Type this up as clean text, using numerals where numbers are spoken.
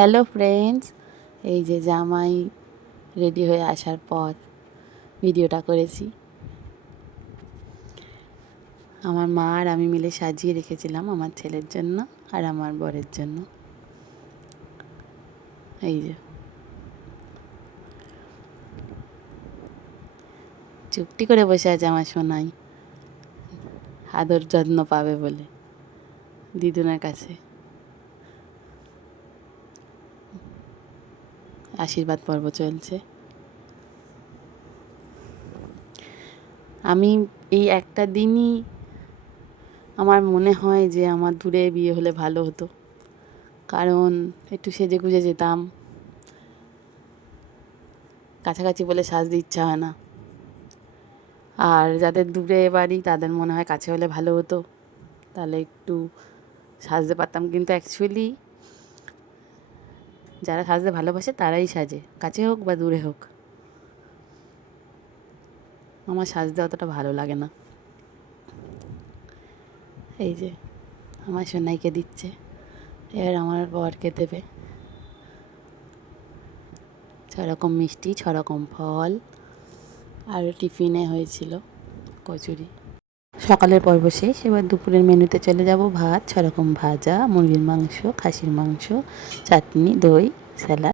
Hello friends, এই যে জামাই রেডি হয়ে আসার পর ভিডিওটা করেছি। আমার মা আর আমি মিলে সাজিয়ে রেখেছিলাম আমার ছেলের জন্য আর আমার বরের জন্য। এই যে চুপটি করে বসে আছে আমার সোনাই, আদর যত্ন পাবে বলে দিদুনের কাছে আশীর্বাদ পর্ব চলছে। আমি এই একটা দিনই আমার মনে হয় যে আমার দূরে বিয়ে হলে ভালো হতো, কারণ একটু সেজে গুজে যেতাম, কাছাকাছি বলে সাজতে ইচ্ছা হয় না। আর যাদের দূরে বাড়ি তাদের মনে হয় কাছে হলে ভালো হতো, তাহলে একটু সাজতে পারতাম। কিন্তু অ্যাকচুয়ালি যারা সাজতে ভালোবাসে তারাই সাজে, কাছে হোক বা দূরে হোক। আমার সাজতে অতটা ভালো লাগে না। এই যে আমার সোনাইকে দিচ্ছে, এবার আমার বরকে দেবে। 6 রকম মিষ্টি, 6 রকম ফল, আর টিফিনে হয়েছিল কচুরি। সকালের পর্ব শেষ, এবার দুপুরের মেনুতে চলে যাব। ভাত, 6 রকম ভাজা, মুরগির মাংস, খাসির মাংস, চাটনি, দই, স্যালাড।